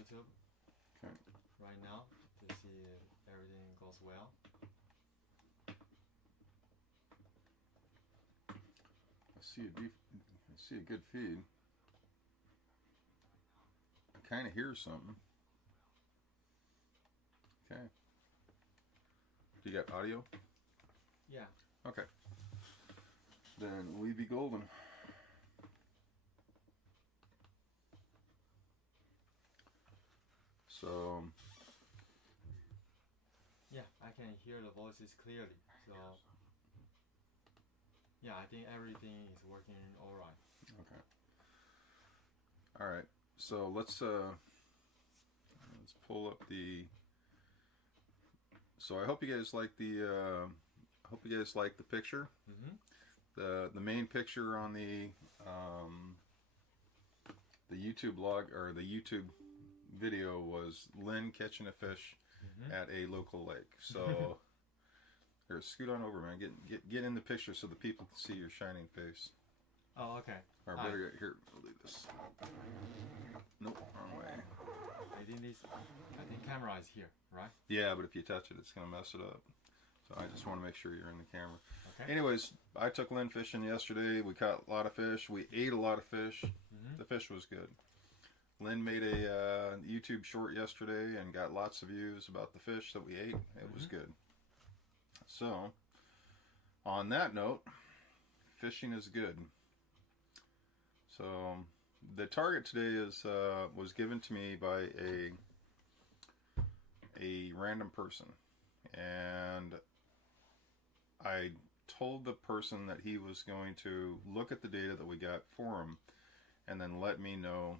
YouTube right now to see if everything goes well. I see a good feed. I kind of hear something. Okay. Do you got audio? Yeah. Okay. Then we be golden. So. Yeah, I can hear the voices clearly. So. Yeah, I think everything is working all right. Okay. All right. So let's pull up the. So I hope you guys like the. Picture. Mm-hmm. The main picture on the YouTube log or the YouTube video was Lynn catching a fish at a local lake. So here, scoot on over, man. Get in the picture so the people can see your shining face. Oh, okay. All right, better here. I'll do this. Nope, wrong way. I think camera is here, right? Yeah, but if you touch it, it's gonna mess it up. So I just want to make sure you're in the camera. Okay. Anyways, I took Lynn fishing yesterday. We caught a lot of fish. We ate a lot of fish. Mm-hmm. The fish was good. Lynn made a YouTube short yesterday and got lots of views about the fish that we ate. It was good. So, on that note, fishing is good. So, the target today is was given to me by a random person, and I told the person that he was going to look at the data that we got for him and then let me know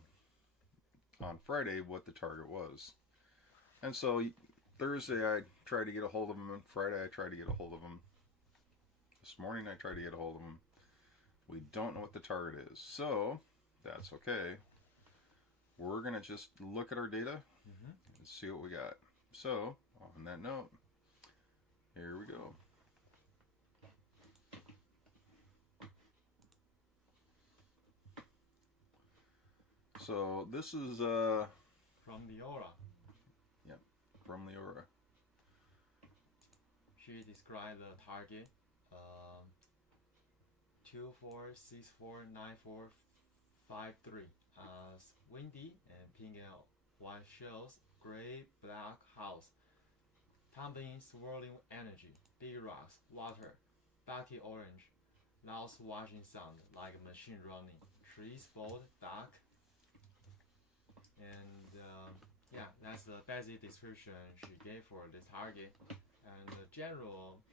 on Friday what the target was. And so Thursday I tried to get a hold of him, and Friday I tried to get a hold of him. This morning I tried to get a hold of him. We don't know what the target is, so that's okay. We're going to just look at our data and see what we got. So, on that note, here we go. So this is From the aura. Yep, from the aura. She described the target 24649453 as windy and pink and white shells, gray black house, tumbling swirling energy, big rocks, water, bucky orange, loud washing sound like a machine running, trees bold, dark. And yeah, that's the basic description she gave for this target. And the general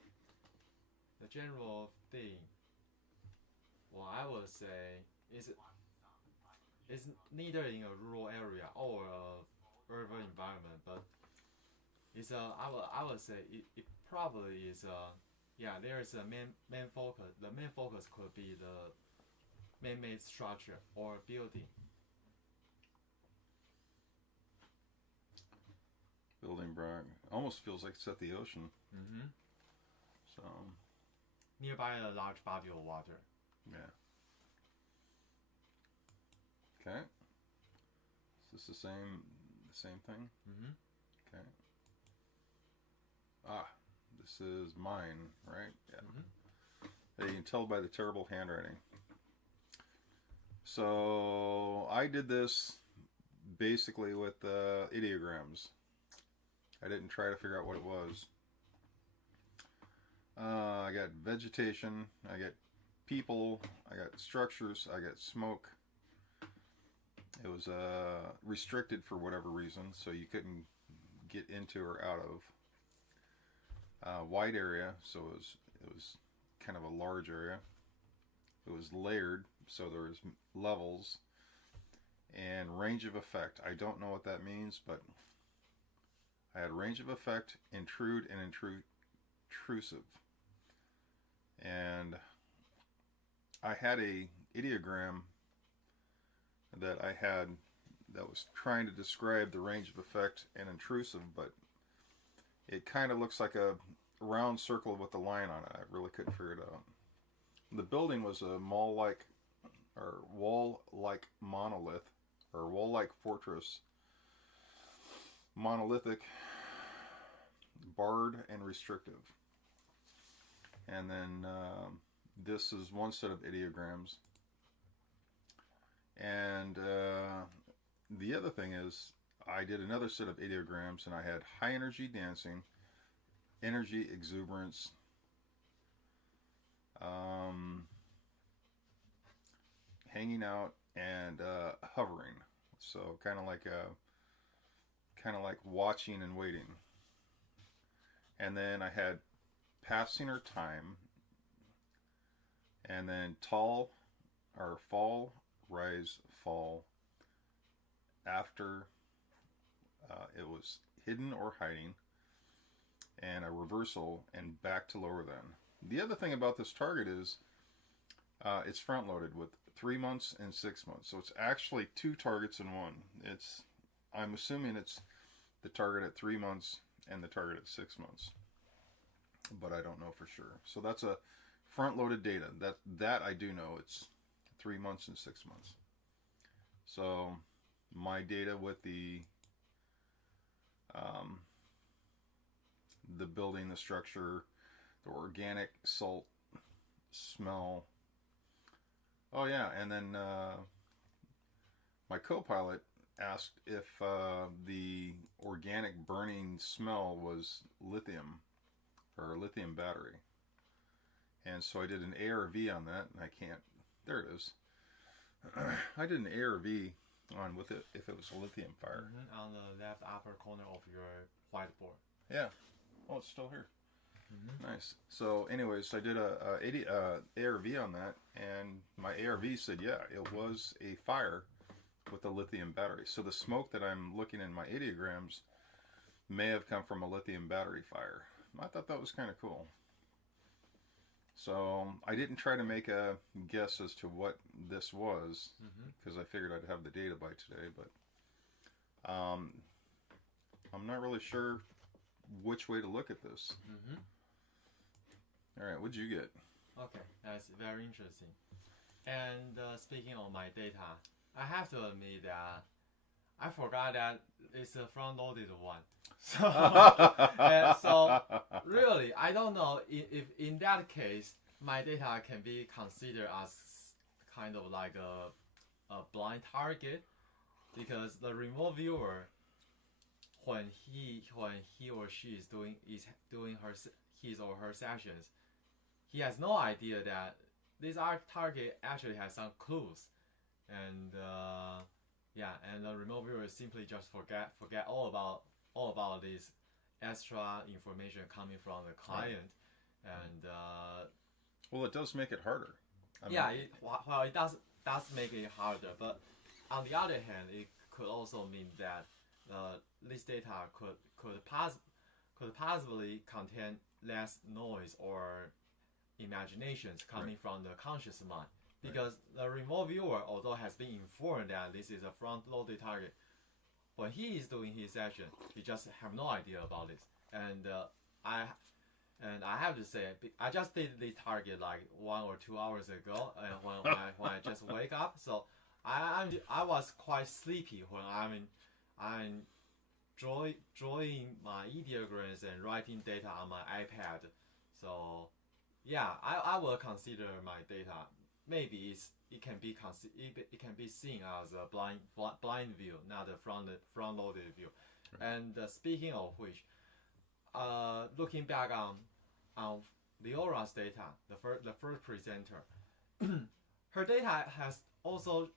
thing, well, I would say is it's neither in a rural area or a urban environment, but it's I would say it probably is yeah, there is a main focus. The main focus could be the man-made structure or building. Building Brock. Almost feels like it's at the ocean. Mm-hmm. So Nearby a large body of water. yeah. Okay. Is this the same thing? Mm-hmm. Okay. Ah, this is mine, right? Yeah. Mm-hmm. Hey, you can tell by the terrible handwriting. So I did this basically with ideograms. I didn't try to figure out what it was. I got vegetation, I got people, I got structures, I got smoke. It was restricted for whatever reason, so you couldn't get into or out of. Wide area, so it was kind of a large area. It was layered, so there was levels. And range of effect. I don't know what that means, but I had range of effect, intrude, and intrusive. And I had a ideogram that I had that was trying to describe the range of effect and intrusive, but it kind of looks like a round circle with a line on it. I really couldn't figure it out. The building was a mall-like or wall-like monolith or wall-like fortress monolithic, barred, and restrictive. And then this is one set of ideograms. And the other thing is, I did another set of ideograms, and I had high energy dancing, energy exuberance, hanging out, and hovering. So kind of like watching and waiting. And then I had passing or time, and then tall or fall, rise, fall. After it was hidden or hiding, and a reversal, and back to lower than. The other thing about this target is it's front loaded with 3 months and 6 months, so it's actually 2 targets in one. I'm assuming it's the target at 3 months and the target at 6 months, but I don't know for sure. So that's a front loaded data. That I do know, it's 3 months and 6 months. So my data with the building, the structure, the organic salt smell. Oh yeah, and then my co-pilot asked if the organic burning smell was lithium or lithium battery, and so I did an ARV on that, and I can't. There it is. I did an ARV on with it if it was a lithium fire. On the left upper corner of your whiteboard. Yeah. Oh, it's still here. Nice. So anyways, I did a ARV on that, and my ARV said, yeah, it was a fire with a lithium battery. So the smoke that I'm looking in my ideograms may have come from a lithium battery fire. I thought that was kind of cool. So I didn't try to make a guess as to what this was, because I figured I'd have the data by today, but I'm not really sure which way to look at this. All right, what'd you get? Okay, that's very interesting. And speaking of my data, I have to admit that I forgot that it's a front-loaded one. So really, I don't know if in that case my data can be considered as kind of like a blind target, because the remote viewer, when he or she is doing his or her sessions, he has no idea that this target actually has some clues, and and the remote viewer simply just forget all about this extra information coming from the client, and well, it does make it harder. It does make it harder, but on the other hand, it could also mean that this data could possibly contain less noise or imaginations coming from the conscious mind, because the remote viewer, although has been informed that this is a front-loaded target, when he is doing his session, he just have no idea about this. And I have to say, I just did this target like 1 or 2 hours ago, and when I just wake up, so I was quite sleepy when I'm drawing my ideograms and writing data on my iPad. So yeah, I will consider my data. Maybe it can be seen as a blind view, not a front-loaded view. Right. And speaking of which, looking back on Leora's data, the first presenter, her data has also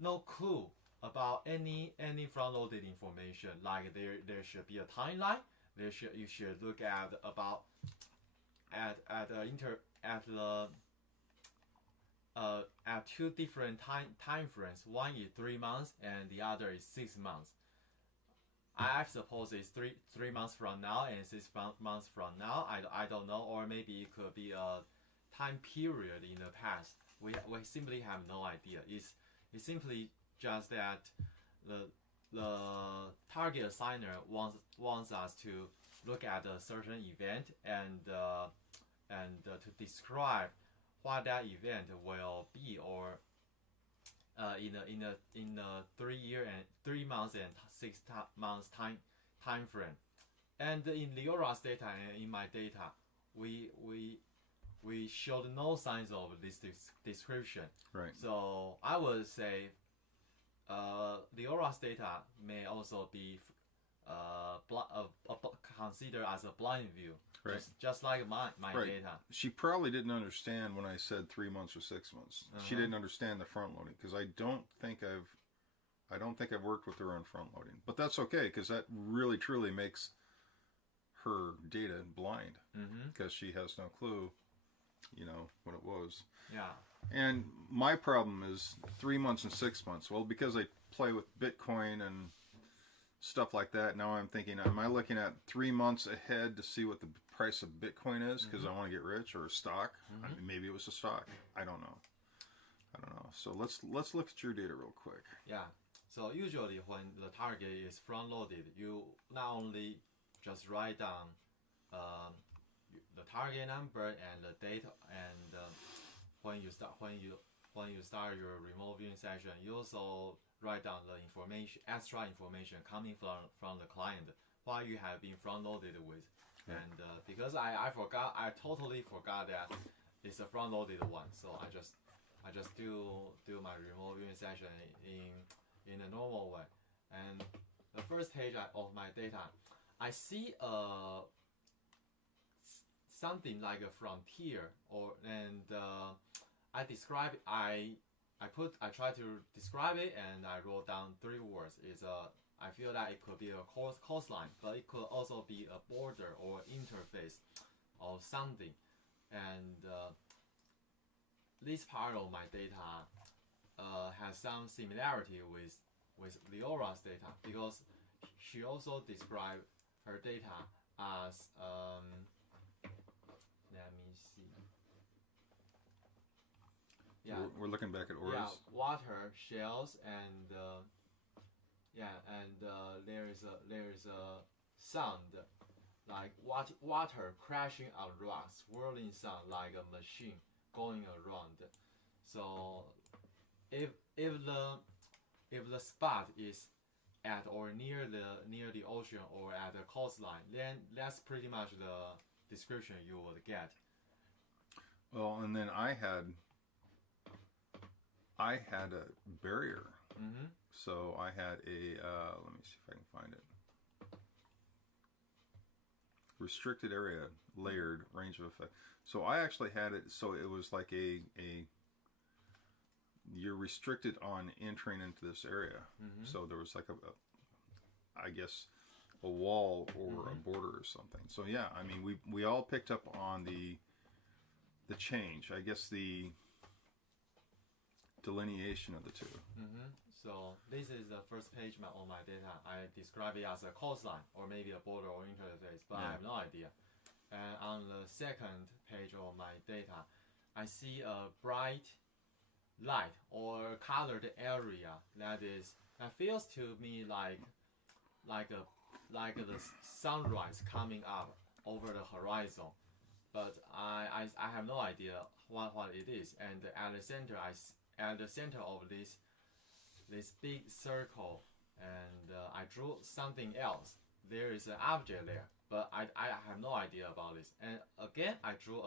no clue about any front-loaded information. Like there should be a timeline. You should look at about at 2 different time frames. One is 3 months and the other is 6 months. I suppose it's three months from now and 6 months from now. I don't know, or maybe it could be a time period in the past. We simply have no idea. It's simply just that the target assigner wants us to look at a certain event and to describe what that event will be, or in a 3 months and 6 months time frame. And in Leora's data and in my data, we showed no signs of this description. Right. So I would say Leora's data may also be considered as a blind view, Right. just like my Right. data. She probably didn't understand when I said 3 months or 6 months. She didn't understand the front loading because I don't think I've worked with her on front loading. But that's okay because that really truly makes her data blind because she has no clue, what it was. Yeah. And my problem is 3 months and 6 months. Well, because I play with Bitcoin and stuff like that, now I'm thinking, am I looking at 3 months ahead to see what the price of Bitcoin is because I want to get rich, or a stock? I mean, maybe it was a stock. I don't know. So let's look at your data real quick. Yeah. So usually when the target is front loaded, you not only just write down the target number and the date, and when you start your remote viewing session, you also write down the extra information coming from the client, what you have been front loaded with. And because I totally forgot that it's a front loaded one, so I just do my remote viewing session in a normal way. And the first page of my data, I see something like a frontier, I describe it. I try to describe it, and I wrote down 3 words. I feel that it could be a coastline, but it could also be a border or interface of something. And this part of my data has some similarity with Leora's data, because she also described her data as let me see. Yeah, we're looking back at auras. Yeah, water, shells, and there is a sound like water crashing on rocks, swirling sound like a machine going around. So if the spot is at or near the ocean or at the coastline, then that's pretty much the description you would get. Well, and then I had a barrier. So I had a let me see if I can find it. Restricted area, layered, range of effect. So I actually had it so it was like you're restricted on entering into this area. So there was like I guess a wall or a border or something. So yeah, I mean we all picked up on the change. I guess the delineation of the two. So this is the first page on my data. I describe it as a coastline or maybe a border or interface, but I have no idea. And on the second page of my data, I see a bright light or colored area that feels to me like the sunrise coming up over the horizon, but I have no idea what it is. And at the center of this big circle, and I drew something else. There is an object there, but I have no idea about this. And again, I drew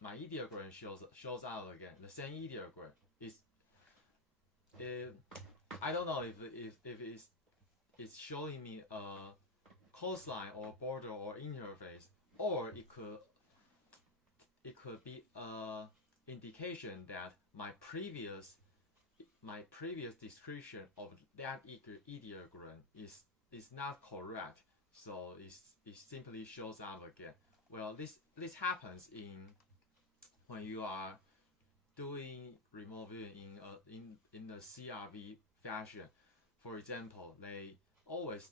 my ideogram shows out again. The same ideogram I don't know if it's showing me a coastline or border or interface, or it could be a indication that my previous description of that ideogram is not correct, so it simply shows up again. Well, this happens when you are doing remote viewing in the CRV fashion. For example, they always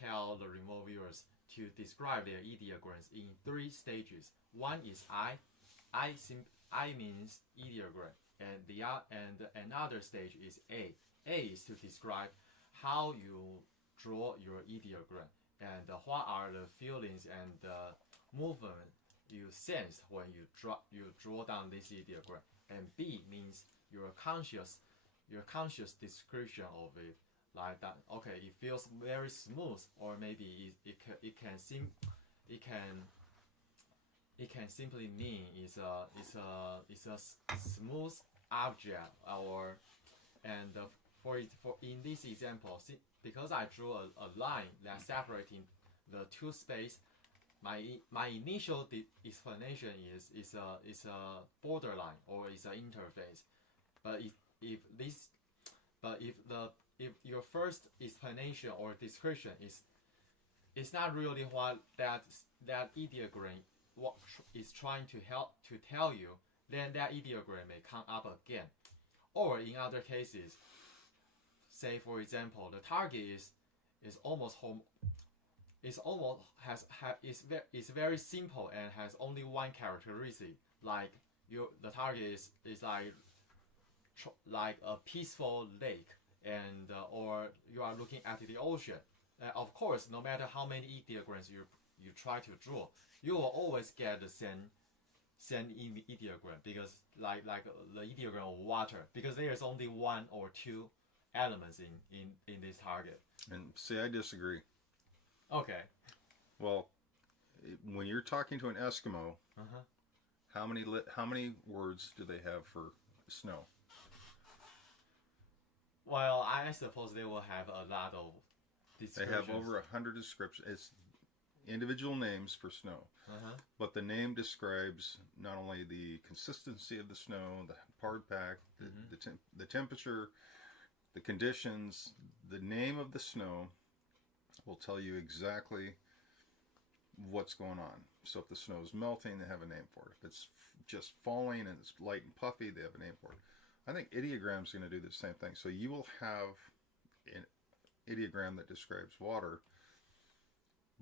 tell the remote viewers to describe their ideograms in 3 stages. One is I means ideogram, and another stage is A. A is to describe how you draw your ideogram and what are the feelings and movement you sense when you draw down this ideogram. And B means your conscious description of it, like that. Okay, it feels very smooth, or maybe it can simply mean it's a smooth object, or and for in this example, because I drew a line that separating the two space, my initial explanation is a borderline, or is an interface. But if your first explanation or description is not really what that ideogram is trying to tell you, then that ideogram may come up again. Or in other cases, say for example, the target is very simple and has only one characteristic, like the target is like a peaceful lake, and or you are looking at the ocean. Of course, no matter how many ideograms you try to draw, you will always get the same ideogram, because like the ideogram of water, because there is only one or two elements in this target. And see, I disagree. Okay. Well, when you're talking to an Eskimo, how many words do they have for snow? Well, I suppose they will have a lot of descriptions. They have over 100 descriptions. It's individual names for snow. But the name describes not only the consistency of the snow, the hard pack, the temperature, the conditions. The name of the snow will tell you exactly what's going on. So if the snow is melting, they have a name for it. If it's just falling and it's light and puffy, they have a name for it. I think ideogram is going to do the same thing. So you will have an ideogram that describes water,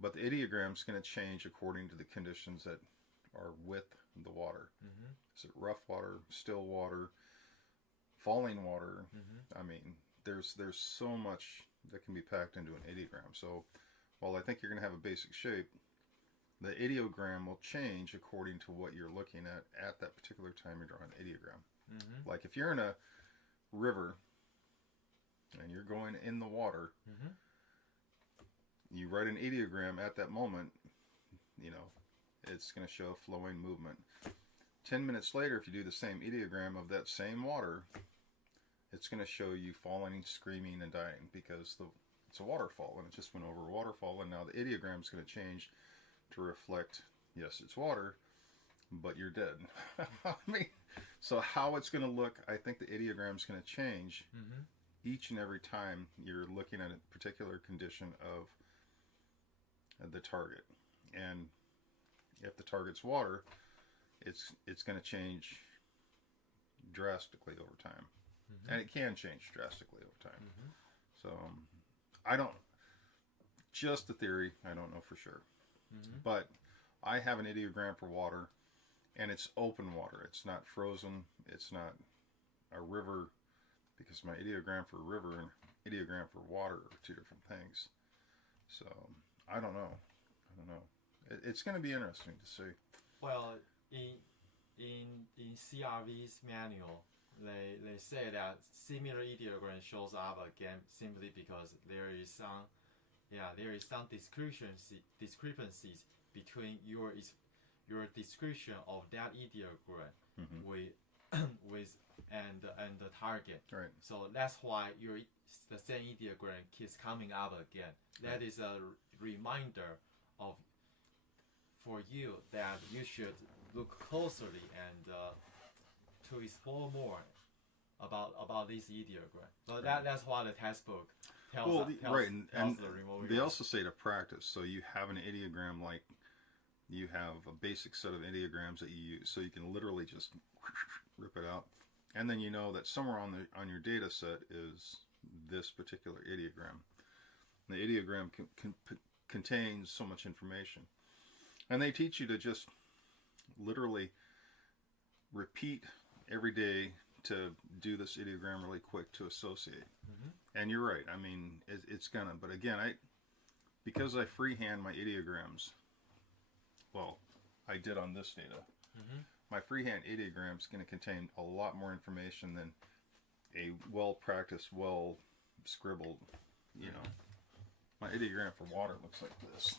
but the ideogram is going to change according to the conditions that are with the water. Is it rough water, still water, falling water? I mean, there's so much that can be packed into an ideogram. So while I think you're going to have a basic shape, the ideogram will change according to what you're looking at that particular time you're drawing the ideogram. Like if you're in a river and you're going in the water, you write an ideogram at that moment, you know, it's going to show flowing movement. 10 minutes later, if you do the same ideogram of that same water, it's going to show you falling, screaming, and dying, because it's a waterfall, and it just went over a waterfall, and now the ideogram is going to change to reflect, yes, it's water, but you're dead. I mean, so how it's going to look, I think the ideogram is going to change each and every time you're looking at a particular condition of the target. And if the target's water, it's going to change drastically over time. And it can change drastically over time. So I don't, just the theory, I don't know for sure. But I have an ideogram for water, and it's open water. It's not frozen. It's not a river, because my ideogram for river and ideogram for water are two different things. So I don't know. It's going to be interesting to see. Well, in CRV's manual, they say that similar ideogram shows up again simply because there is some discrepancies between your description of that ideogram with and the target. Right. So that's why the same ideogram keeps coming up again. That is a reminder for you that you should look closely and to explore more about this ideogram. But that's what the textbook tells us. Right, and they also say to practice. So you have an ideogram, like you have a basic set of ideograms that you use, so you can literally just rip it out, and then you know that somewhere on your data set is this particular ideogram. The ideogram contains so much information, and they teach you to just literally repeat every day to do this ideogram really quick to associate. And you're right. I mean, it's gonna. But again, because I freehand my ideograms. Well, I did on this data. My freehand ideogram is going to contain a lot more information than a well-practiced, well-scribbled you know, my ideogram for water looks like this.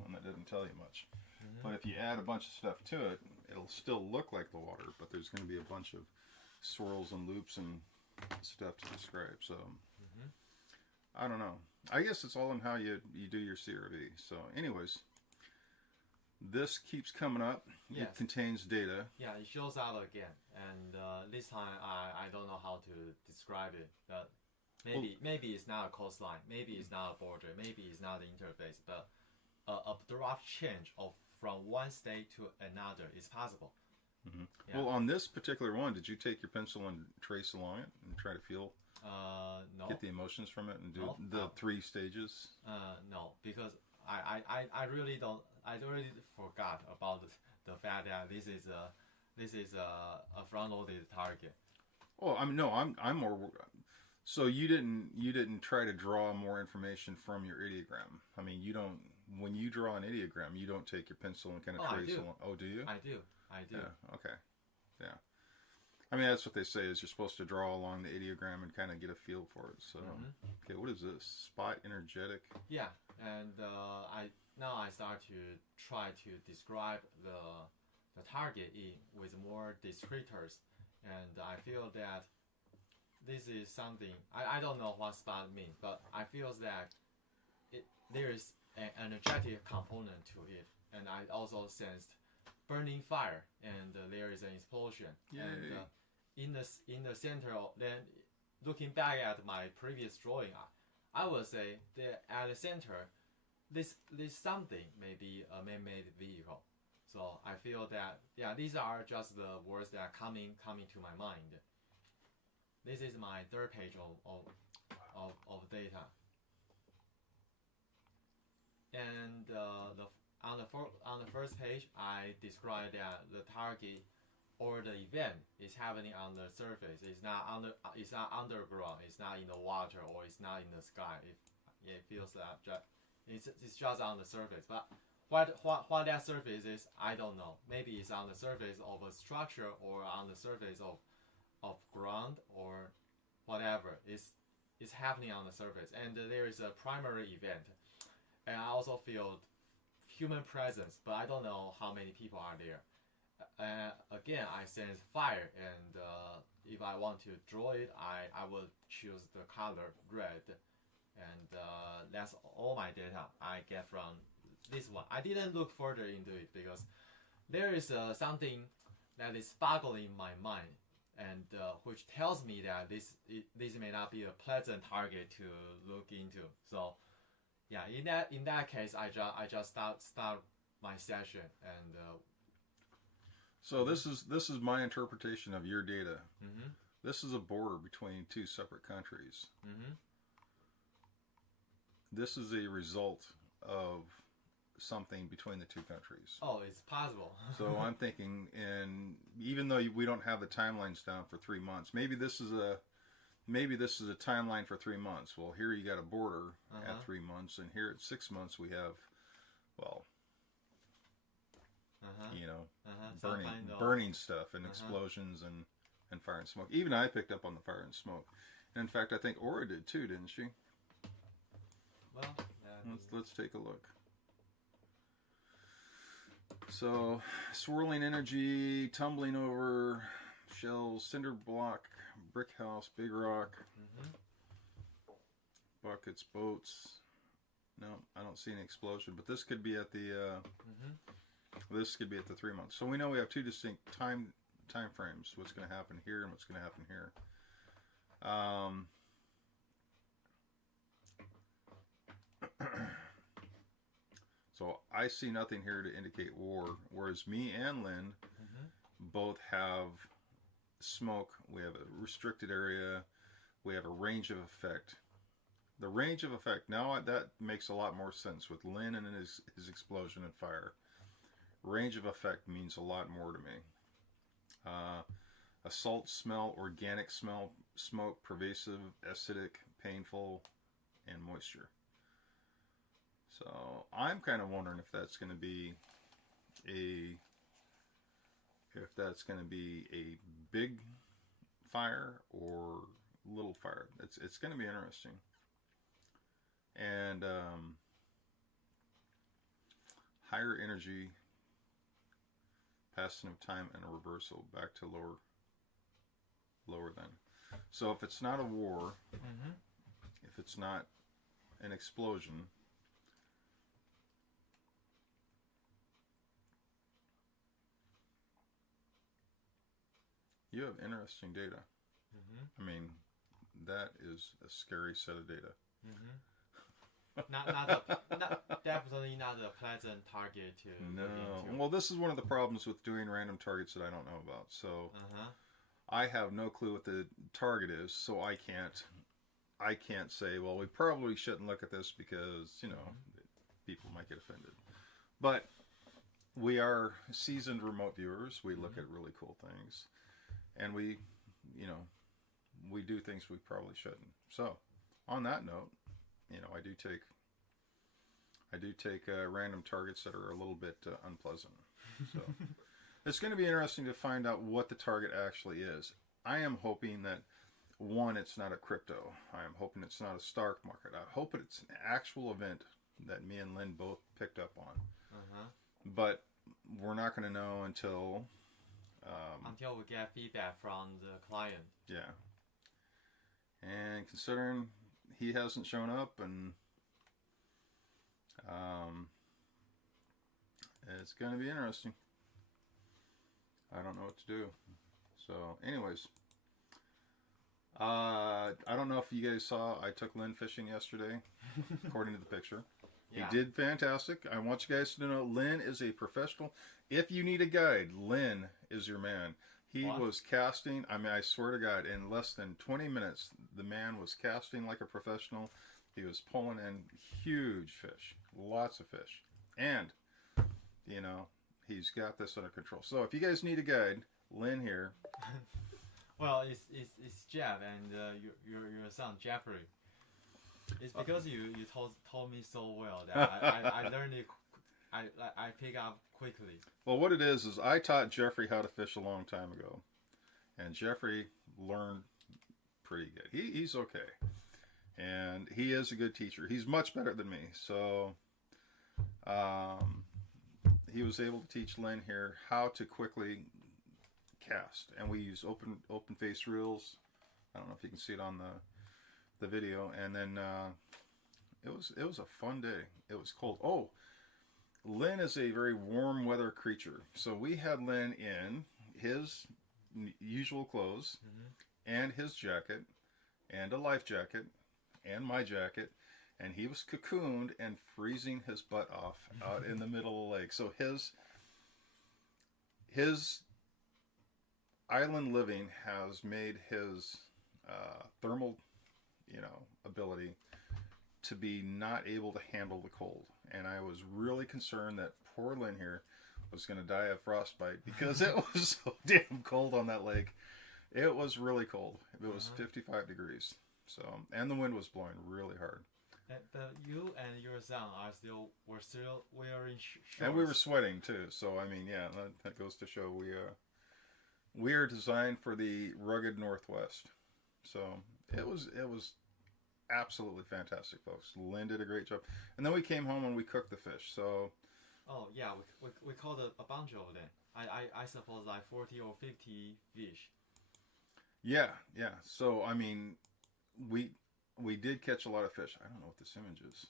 One that doesn't tell you much. But if you add a bunch of stuff to it, it'll still look like the water, but there's going to be a bunch of swirls and loops and stuff to describe. So, I don't know. I guess it's all in how you do your CRV. So, anyways, this keeps coming up. Yes. It contains data. Yeah, it shows up again. And this time, I don't know how to describe it. But maybe it's not a coastline. Maybe it's not a border. Maybe it's not the interface. But a draft change from one state to another is possible. Yeah. Well, on this particular one, did you take your pencil and trace along it and try to feel, no. get the emotions from it and do No. the 3 stages? No, because I really don't. I already forgot about the fact that this is a front-loaded target. Oh, I'm more. So you didn't try to draw more information from your ideogram. I mean, you don't. When you draw an ideogram, you don't take your pencil and kind of trace along. Oh, do you? I do. Yeah. Okay. Yeah. I mean, that's what they say is you're supposed to draw along the ideogram and kind of get a feel for it. So, okay, what is this? Spot energetic. Yeah, and I start to try to describe the target with more descriptors, and I feel that this is something I don't know what spot means, but I feel that there is an energetic component to it, and I also sensed burning fire, and there is an explosion. Yay. And in the center, then looking back at my previous drawing, I would say that at the center, this something maybe a man-made vehicle. So I feel that these are just the words that are coming to my mind. This is my third page of data. And on the first page, I described that the target or the event is happening on the surface. It's not underground. It's not in the water or it's not in the sky. It feels that it's just on the surface. But what that surface is, I don't know. Maybe it's on the surface of a structure or on the surface of ground or whatever. It's happening on the surface, and there is a primary event. And I also feel human presence, but I don't know how many people are there. Again, I sense fire, and if I want to draw it, I will choose the color red, and that's all my data I get from this one. I didn't look further into it because there is something that is sparkling in my mind, and which tells me that this may not be a pleasant target to look into. So. Yeah, in that case, I just start my session, and so this is my interpretation of your data. This is a border between 2 separate countries. This is a result of something between the 2 countries. Oh, it's possible. So I'm thinking, and even though we don't have the timelines down for 3 months, maybe this is a timeline for 3 months. Well, here you got a border at 3 months, and here at 6 months we have, well, you know, burning stuff and explosions and fire and smoke. Even I picked up on the fire and smoke. And in fact, I think Aura did too, didn't she? Well, let's take a look. So, swirling energy, tumbling over, shells, cinder block, brick house, big rock, buckets, boats. No, I don't see an explosion, but this could be at the this could be at the 3 months. So we know we have 2 distinct time frames. What's going to happen here and what's going to happen here. So I see nothing here to indicate war, whereas me and Lynn both have smoke. We have a restricted area. We have a range of effect. The range of effect, now that makes a lot more sense with Lynn and his explosion and fire. Range of effect means a lot more to me. Assault smell, organic smell, smoke, pervasive, acidic, painful, and moisture. So I'm kind of wondering if that's going to be a big fire or little fire. It's going to be interesting. And higher energy, passing of time, and a reversal back to lower than. So if it's not a war, if it's not an explosion, you have interesting data. I mean, that is a scary set of data. Definitely not a pleasant target to No. look into. Well, this is one of the problems with doing random targets that I don't know about. So I have no clue what the target is, so I can't say, well, we probably shouldn't look at this because, you know, people might get offended. But we are seasoned remote viewers. We look at really cool things. And we, you know, we do things we probably shouldn't. So, on that note, you know, I do take random targets that are a little bit unpleasant. So, it's going to be interesting to find out what the target actually is. I am hoping that, one, it's not a crypto. I am hoping it's not a stock market. I hope it's an actual event that me and Lynn both picked up on. But we're not going to know until we get feedback from the client. Yeah. And considering he hasn't shown up, and it's going to be interesting. I don't know what to do. So, anyways, I don't know if you guys saw, I took Lynn fishing yesterday, according to the picture. Yeah. He did fantastic. I want you guys to know Lynn is a professional. If you need a guide, Lynn is your man. He was casting, I mean, I swear to God, in less than 20 minutes, the man was casting like a professional. He was pulling in huge fish, lots of fish. And, you know, he's got this under control. So if you guys need a guide, Lynn here. Well, it's Jeff and your son Jeffrey. It's because you told me so well that I learned it. I pick up quickly. Well, what it is I taught Jeffrey how to fish a long time ago, and Jeffrey learned pretty good. He's okay, and he is a good teacher. He's much better than me, so he was able to teach Lynn here how to quickly cast, and we use open face reels. I don't know if you can see it on the video, and then it was a fun day. It was cold. Oh, Lynn is a very warm weather creature, so we had Lynn in his usual clothes and his jacket and a life jacket and my jacket, and he was cocooned and freezing his butt off out in the middle of the lake. So his island living has made his thermal, you know, ability to be not able to handle the cold. And I was really concerned that poor Lynn here was going to die of frostbite because it was so damn cold on that lake. It was really cold. It was 55 degrees. So, and the wind was blowing really hard. But you and your son were still wearing shorts. And we were sweating too. So I mean, yeah, that goes to show we are designed for the rugged Northwest. So it was absolutely fantastic, folks. Lynn did a great job. And then we came home and we cooked the fish. So oh yeah, we caught a bunch of them. I suppose like 40 or 50 fish. Yeah. So I mean, we did catch a lot of fish. I don't know what this image is.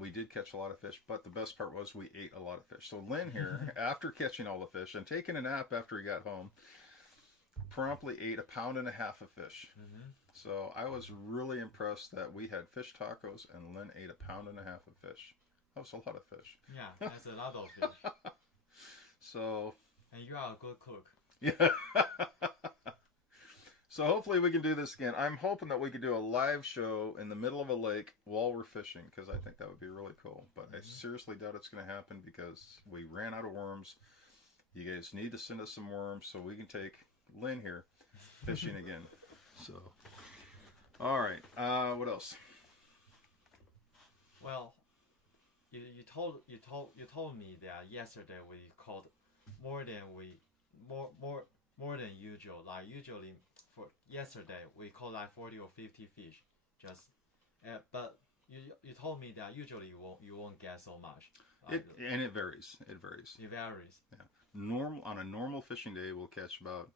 We did catch a lot of fish, but the best part was we ate a lot of fish. So Lynn here, after catching all the fish and taking a nap after he got home, promptly ate 1.5 pounds of fish. So I was really impressed that we had fish tacos and Lynn ate 1.5 pounds of fish. That was a lot of fish. Yeah, that's a lot of fish. So. And you are a good cook. Yeah. So hopefully we can do this again. I'm hoping that we could do a live show in the middle of a lake while we're fishing, because I think that would be really cool. But I seriously doubt it's going to happen because we ran out of worms. You guys need to send us some worms so we can take Lynn here fishing again. So, all right. What else? Well, you told me that yesterday we caught more than usual. Like usually for yesterday we caught like 40 or 50 fish. Just, but you told me that usually you won't get so much. And it varies. It varies. It varies. Yeah. On a normal fishing day, we'll catch about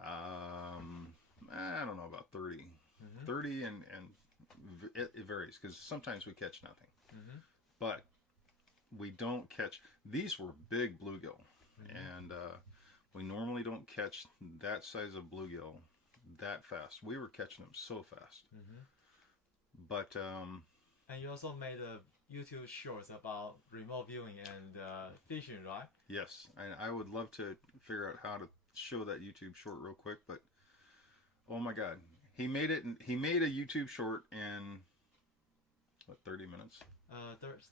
I don't know, about 30. 30 and it varies because sometimes we catch nothing. But we don't catch, these were big bluegill, and we normally don't catch that size of bluegill that fast. We were catching them so fast. But and you also made a YouTube shorts about remote viewing and fishing, right? yes, and I would love to figure out how to show that YouTube short real quick, but oh my god, he made it. He made a YouTube short in what, 30 minutes?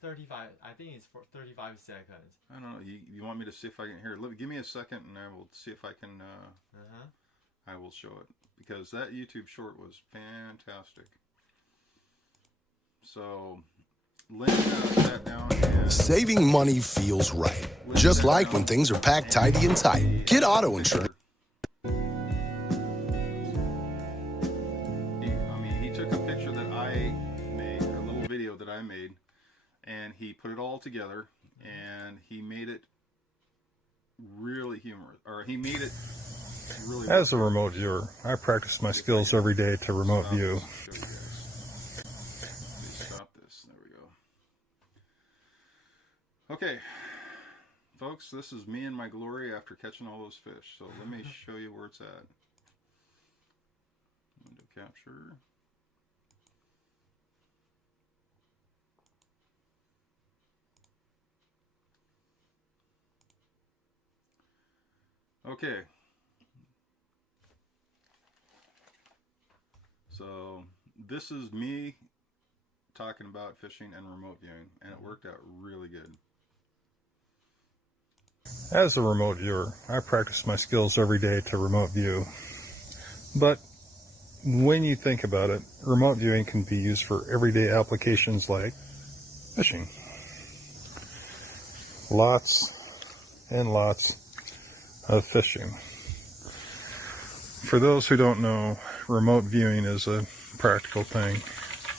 35. I think it's for 35 seconds. I don't know. You want me to see if I can hear it? Give me a second, and I will see if I can. I will show it because that YouTube short was fantastic. So, Lynn sat down and Saving money feels right. Just like when things are packed tidy and tight. Get auto insurance. He took a picture that I made, a little video that I made, and he put it all together, and he made it really humorous, or he made it really. As a remote viewer, I practice my skills every day to remote view. Stop this. There we go. Okay, folks, this is me in my glory after catching all those fish. So let me show you where it's at. Window capture. Okay. So this is me talking about fishing and remote viewing, and it worked out really good. As a remote viewer, I practice my skills every day to remote view. But when you think about it, remote viewing can be used for everyday applications like fishing. Lots and lots of fishing. For those who don't know, remote viewing is a practical thing,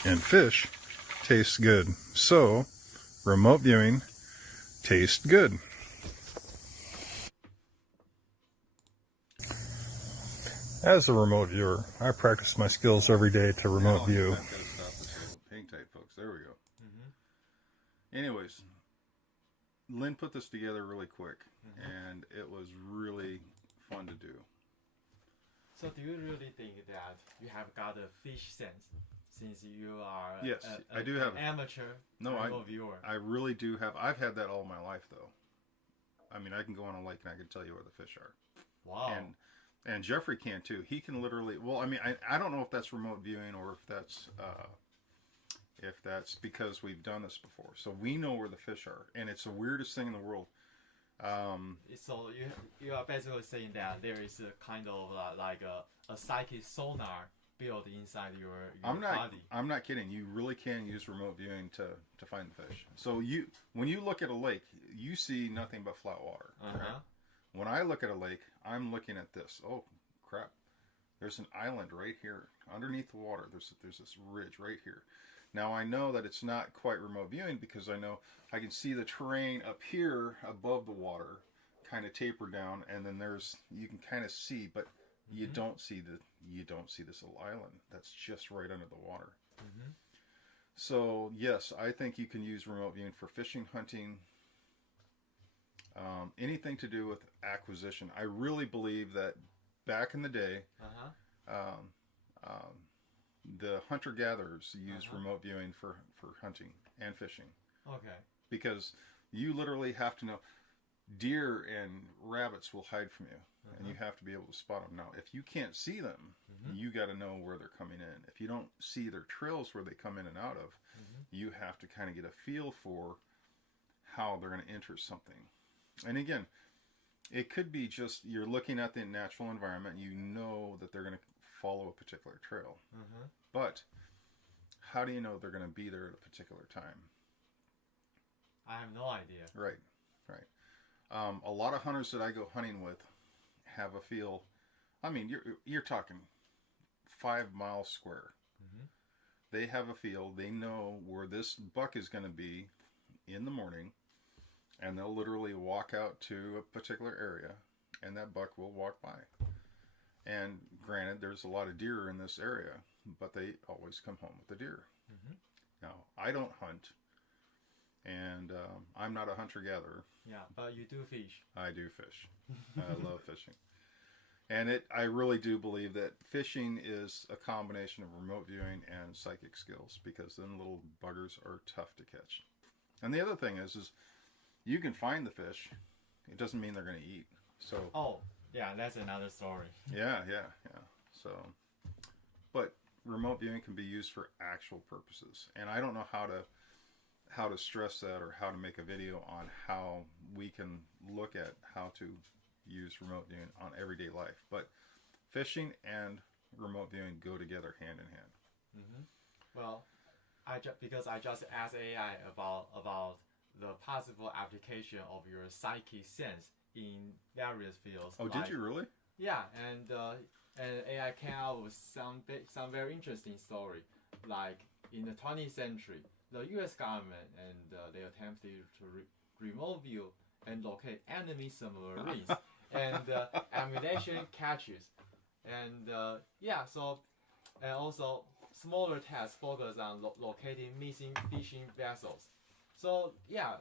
and fish taste good. So, remote viewing tastes good. As a remote viewer, I practice my skills every day to remote view. I've got to stop this. Hang tight, folks. There we go. Anyways, Lynn put this together really quick, and it was really fun to do. So do you really think that you have got a fish sense since you are Yes, I do have an amateur remote viewer? I really do have. I've had that all my life, though. I mean, I can go on a lake and I can tell you where the fish are. Wow. And Jeffrey can too. He can literally. Well, I mean, I don't know if that's remote viewing or if that's because we've done this before. So we know where the fish are, and it's the weirdest thing in the world. So you are basically saying that there is a kind of like a psychic sonar built inside your body. I'm not kidding. You really can use remote viewing to find the fish. So when you look at a lake, you see nothing but flat water. Right? When I look at a lake, I'm looking at this. Oh crap! There's an island right here underneath the water. There's this ridge right here. Now I know that it's not quite remote viewing because I know I can see the terrain up here above the water, kind of taper down, and then you can kind of see, but you don't see this little island that's just right under the water. So yes, I think you can use remote viewing for fishing, hunting, anything to do with acquisition. I really believe that back in the day, the hunter-gatherers use remote viewing for hunting and fishing. Okay. Because you literally have to know, deer and rabbits will hide from you, and you have to be able to spot them. Now, if you can't see them, you got to know where they're coming in. If you don't see their trails where they come in and out of, you have to kind of get a feel for how they're going to enter something. And again, it could be just you're looking at the natural environment, you know that they're going to follow a particular trail. But how do you know they're going to be there at a particular time? I have no idea. Right. A lot of hunters that I go hunting with have a feel I mean, you're talking 5 miles square. Mm-hmm. They have a field. They know where this buck is going to be in the morning, and they'll literally walk out to a particular area, and that buck will walk by. And granted, there's a lot of deer in this area, but they always come home with the deer. Mm-hmm. Now, I don't hunt, and I'm not a hunter-gatherer. Yeah, but you do fish. I do fish. I love fishing. And I really do believe that fishing is a combination of remote viewing and psychic skills, because them little buggers are tough to catch. And the other thing is you can find the fish. It doesn't mean they're going to eat. So. Oh, yeah, that's another story. Yeah. So, but remote viewing can be used for actual purposes. And I don't know how to stress that, or how to make a video on how we can look at how to use remote viewing on everyday life. But fishing and remote viewing go together hand in hand. Mm-hmm. Well, because I just asked AI about the possible application of your psychic sense in various fields. Oh, did you really? Yeah, and AI came out with some very interesting story. Like in the 20th century, the U.S. government and they attempted to remote view and locate enemy submarines and ammunition catches, and and also smaller tasks focus on locating missing fishing vessels. So yeah,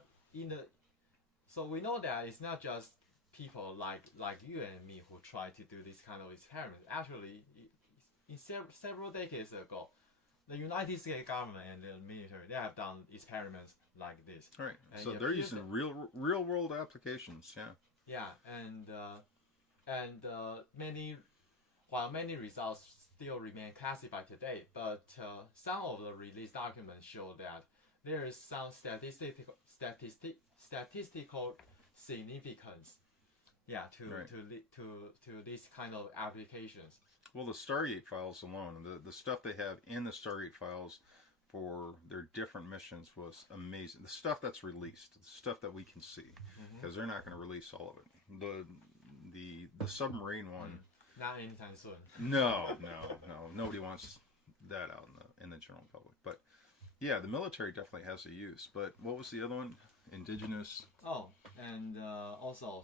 so we know that it's not just people like you and me who try to do this kind of experiments. Actually, in several decades ago, the United States government and the military, they have done experiments like this. Right. And so they're using real world applications. Yeah. Yeah, and many results still remain classified today, but some of the released documents show that there is some statistical significance. Yeah, to these kind of applications. Well, the Stargate files alone, the stuff they have in the Stargate files for their different missions was amazing. The stuff that's released, the stuff that we can see, because they're not going to release all of it. The submarine one. Not anytime soon. No. Nobody wants that out in the general public. But yeah, the military definitely has a use. But what was the other one? Indigenous. Oh, and also.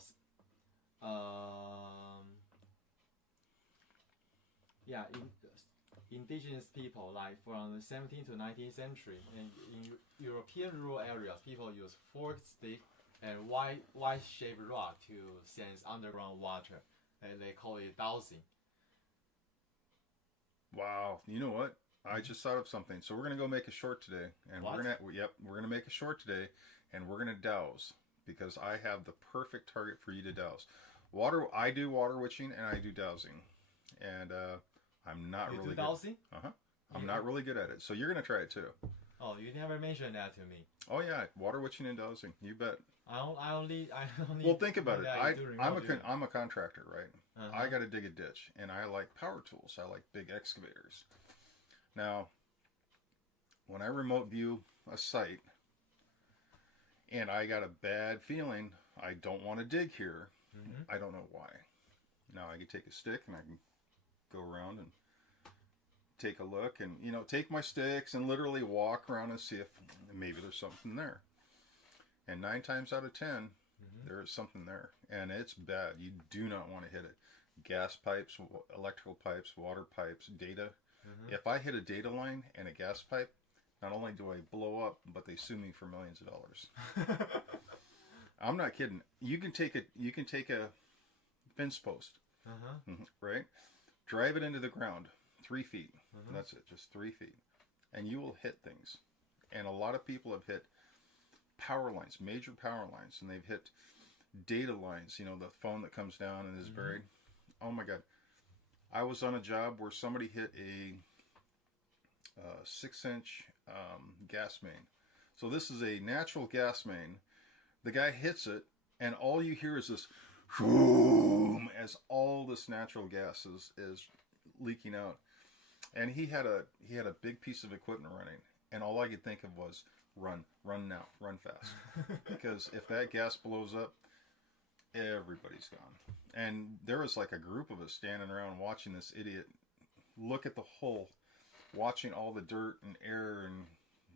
Indigenous people, like from the 17th to 19th century, and in European rural areas, people use forked stick and Y-shaped rod to sense underground water, and they call it dowsing. Wow, you know what? I just thought of something. So we're gonna go make a short today, and we're gonna make a short today, and we're gonna dowse, because I have the perfect target for you to dowse. I do water witching and I do dowsing, and I'm not really good. Dowsing? I'm not really good at it, so you're gonna try it too. Oh, you never mentioned that to me. Oh yeah, water witching and dowsing. You bet. I only. Well, think about it. I'm a contractor, right? I got to dig a ditch, and I like power tools. I like big excavators. Now, when I remote view a site, and I got a bad feeling, I don't want to dig here. I don't know why. Now I can take a stick and I can go around and take a look, and take my sticks and literally walk around and see if maybe there's something there. And 9 times out of 10, there is something there, and it's bad. You do not want to hit it. Gas pipes, electrical pipes, water pipes, data. If I hit a data line and a gas pipe, not only do I blow up, but they sue me for millions of dollars. I'm not kidding. You can take a fence post, right? Drive it into the ground, 3 feet. That's it, just 3 feet, and you will hit things. And a lot of people have hit power lines, major power lines, and they've hit data lines. The phone that comes down and is buried. Oh my God! I was on a job where somebody hit a 6-inch gas main. So this is a natural gas main. The guy hits it, and all you hear is this boom as all this natural gas is leaking out. And he had a big piece of equipment running, and all I could think of was run now, run fast. Because if that gas blows up, everybody's gone. And there was like a group of us standing around watching this idiot look at the hole, watching all the dirt and air and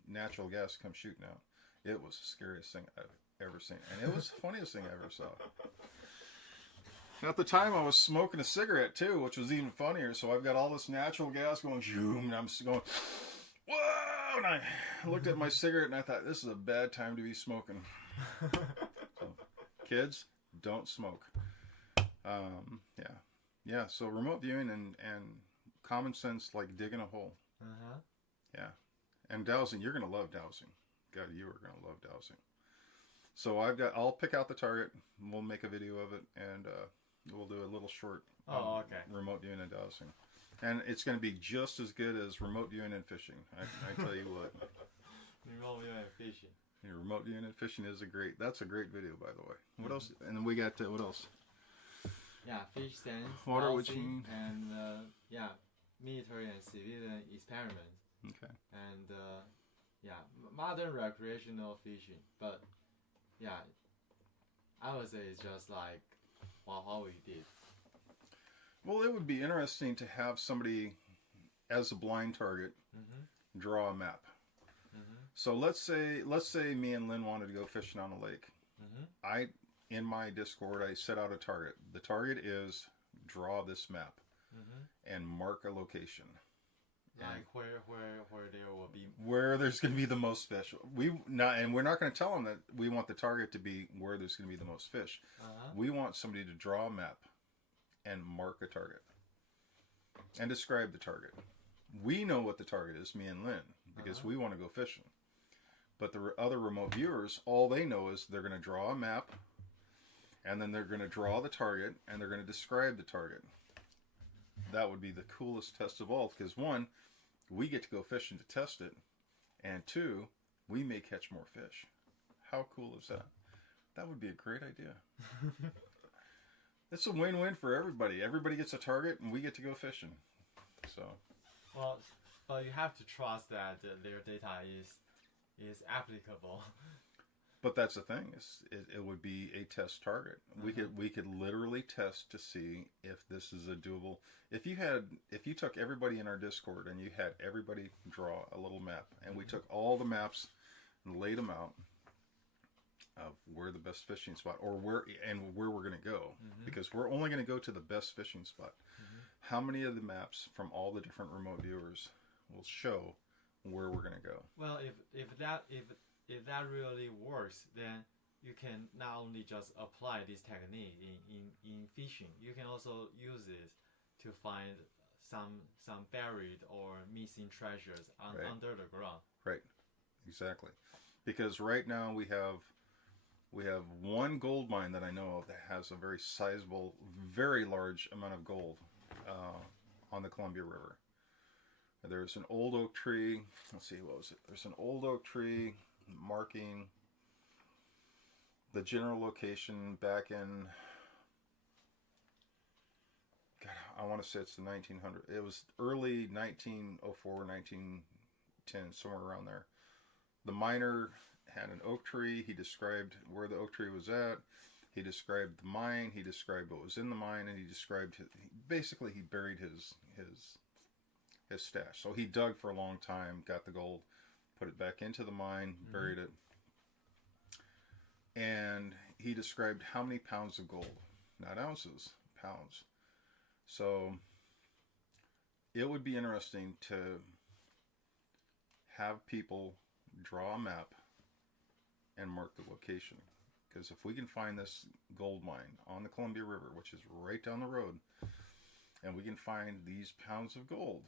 natural gas come shooting out. It was the scariest thing I've ever seen. And it was the funniest thing I ever saw. At the time, I was smoking a cigarette, too, which was even funnier. So I've got all this natural gas going, zoom, and I'm going, whoa! And I looked at my cigarette, and I thought, this is a bad time to be smoking. So, kids, don't smoke. Yeah, so remote viewing and common sense, like digging a hole. Uh-huh. Yeah. And dowsing, you're going to love dowsing. God, you are going to love dowsing. So I'll pick out the target, and we'll make a video of it, and we'll do a little short remote viewing and dowsing. And it's going to be just as good as remote viewing and fishing. I tell you what. Remote viewing and fishing. Yeah, remote viewing and fishing is that's a great video, by the way. What else? And then we got, what else? Yeah, fish stands, water dowsing, witching, and military and civilian experiments. Okay. And modern recreational fishing. But yeah, I would say it's just like how we did. Well, it would be interesting to have somebody as a blind target draw a map. So let's say me and Lynn wanted to go fishing on a lake. In my Discord, I set out a target. The target is draw this map and mark a location. Like where there will be where there's going to be the most fish. We're not going to tell them that we want the target to be where there's going to be the most fish. We want somebody to draw a map and mark a target and describe the target. We know what the target is, me and Lynn, because we want to go fishing. But the other remote viewers, all they know is they're going to draw a map, and then they're going to draw the target, and they're going to describe the target. That would be the coolest test of all, because one, we get to go fishing to test it, and two, we may catch more fish. How cool is that? That would be a great idea. It's a win-win for everybody. Everybody gets a target, and we get to go fishing. So, well, but you have to trust that their data is applicable. But that's the thing. It would be a test target. We could literally test to see if this is a doable. If you took everybody in our Discord and you had everybody draw a little map, and we took all the maps and laid them out of where the best fishing spot or where we're going to go, because we're only going to go to the best fishing spot. How many of the maps from all the different remote viewers will show where we're going to go? Well, if that really works, then you can not only just apply this technique in fishing, you can also use it to find some buried or missing treasures under the ground. Right, exactly. Because right now we have one gold mine that I know of that has a very sizable, very large amount of gold on the Columbia River. There's an old oak tree. Let's see, what was it? There's an old oak tree marking the general location back in, God, I want to say it's the 1900. It was early 1904, 1910, somewhere around there. The miner had an oak tree. He described where the oak tree was at. He described the mine. He described what was in the mine, and he described basically he buried his stash. So he dug for a long time, got the gold, put it back into the mine, buried it, and he described how many pounds of gold, not ounces, pounds. So it would be interesting to have people draw a map and mark the location, because if we can find this gold mine on the Columbia River, which is right down the road, and we can find these pounds of gold,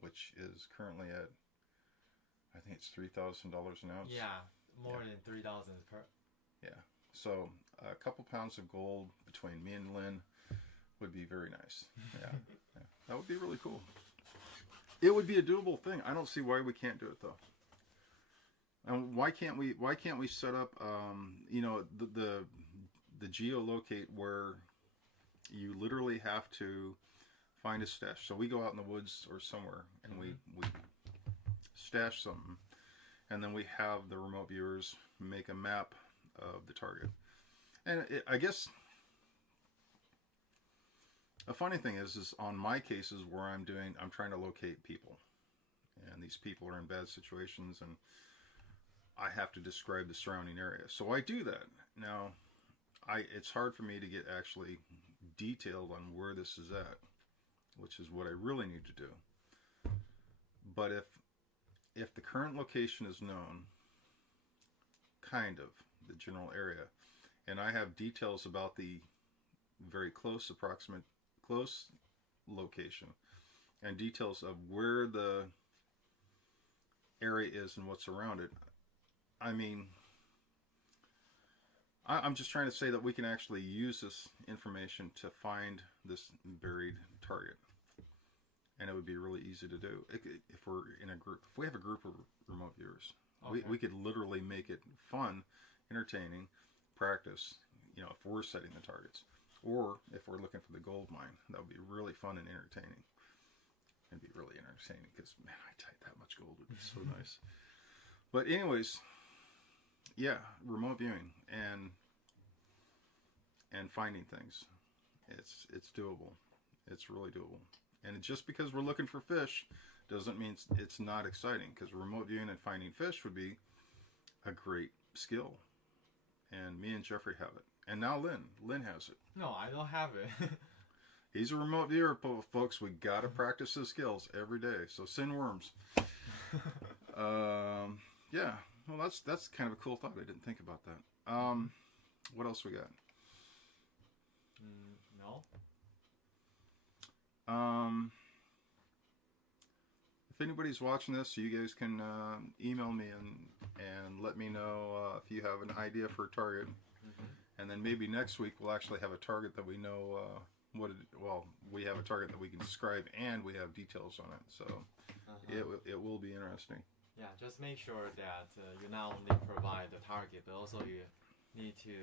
which is currently at, I think it's $3,000 an ounce. Yeah, more than 3,000 per. Yeah, so a couple pounds of gold between me and Lynn would be very nice. Yeah, that would be really cool. It would be a doable thing. I don't see why we can't do it though. And why can't we set up the geolocate where you literally have to find a stash. So we go out in the woods or somewhere and we stash something, and then we have the remote viewers make a map of the target. And I guess The funny thing is on my cases where I'm trying to locate people, and these people are in bad situations, and I have to describe the surrounding area. So I do that. Now, it's hard for me to get actually detailed on where this is at, which is what I really need to do. But if the current location is known, kind of, the general area, and I have details about the very close location, and details of where the area is and what's around it, I mean, I'm just trying to say that we can actually use this information to find this buried target. And it would be really easy to do if we're in a group. If we have a group of remote viewers, okay, we could literally make it fun, entertaining, practice, if we're setting the targets. Or if we're looking for the gold mine, that would be really fun and entertaining. It'd be really entertaining because, man, I type that much gold would be so nice. But anyways, yeah, remote viewing and finding things. It's doable. It's really doable. And just because we're looking for fish doesn't mean it's not exciting, because remote viewing and finding fish would be a great skill. And me and Jeffrey have it. And now Lynn has it. No, I don't have it. He's a remote viewer, folks. We got to practice his skills every day. So send worms. Yeah. Well, that's kind of a cool thought. I didn't think about that. What else we got? No. If anybody's watching this, you guys can email me and let me know if you have an idea for a target. Mm-hmm. And then maybe next week we'll actually have a target that we know we have a target that we can describe, and we have details on it. So it will be interesting. Yeah, just make sure that you not only provide the target, but also you need to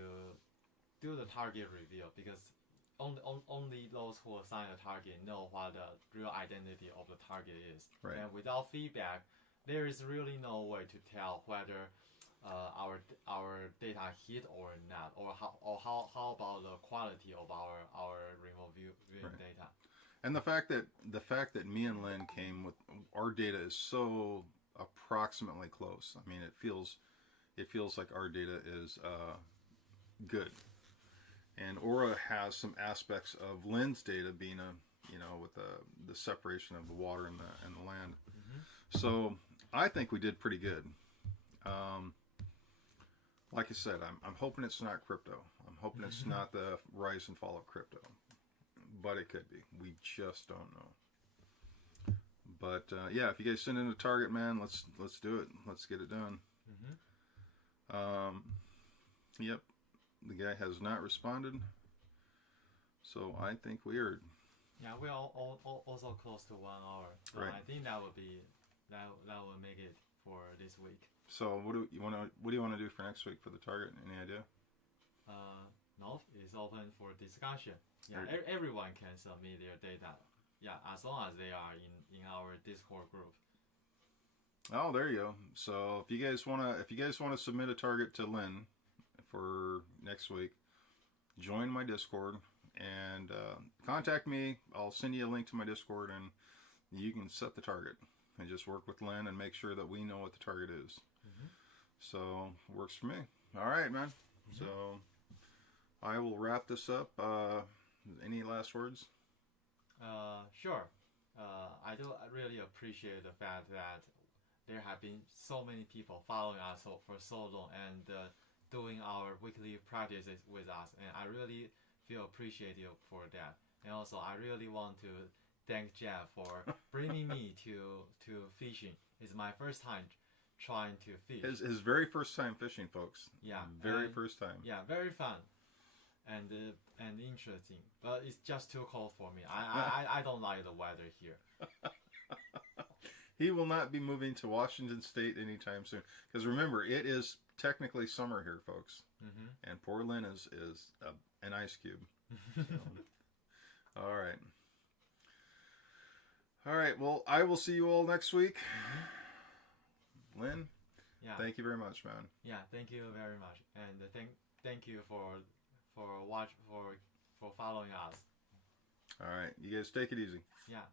do the target reveal, because only those who assign a target know what the real identity of the target is. Right. And without feedback, there is really no way to tell whether our data hit or not, or how about the quality of our remote viewing data. And the fact that me and Lynn came with our data is so approximately close. I mean, it feels like our data is good. And Aura has some aspects of Lynn's data being with the separation of the water and the land. Mm-hmm. So I think we did pretty good. Like I said, I'm hoping it's not crypto. I'm hoping it's not the rise and fall of crypto, but it could be. We just don't know. But yeah, if you guys send in a target, man, let's do it. Let's get it done. Mm-hmm. Yep. The guy has not responded, so I think we're. Yeah, we are also close to 1 hour, so right. I think that will make it for this week. So what do you want to do for next week for the target? Any idea? No, it's open for discussion. Yeah, everyone can submit their data. Yeah, as long as they are in our Discord group. Oh, there you go. So if you guys wanna submit a target to Lynn for next week, join my Discord and contact me. I'll send you a link to my Discord, and you can set the target and just work with Lynn and make sure that we know what the target is. Mm-hmm. So works for me. All right, man. Mm-hmm. So I will wrap this up. Any last words? Sure. I do really appreciate the fact that there have been so many people following us for so long and doing our weekly practices with us, and I really feel appreciative for that. And also, I really want to thank Jeff for bringing me to fishing. It's my first time trying to fish. His very first time fishing, folks. Yeah, first time. Yeah, very fun and interesting, but it's just too cold for me. I don't like the weather here. He will not be moving to Washington State anytime soon, because remember, it is technically summer here, folks. Mm-hmm. And poor Lynn is an ice cube. So. All right. Well, I will see you all next week. Mm-hmm. Lynn, yeah. Thank you very much, man. Yeah, thank you very much, and thank you for following us. All right, you guys take it easy. Yeah.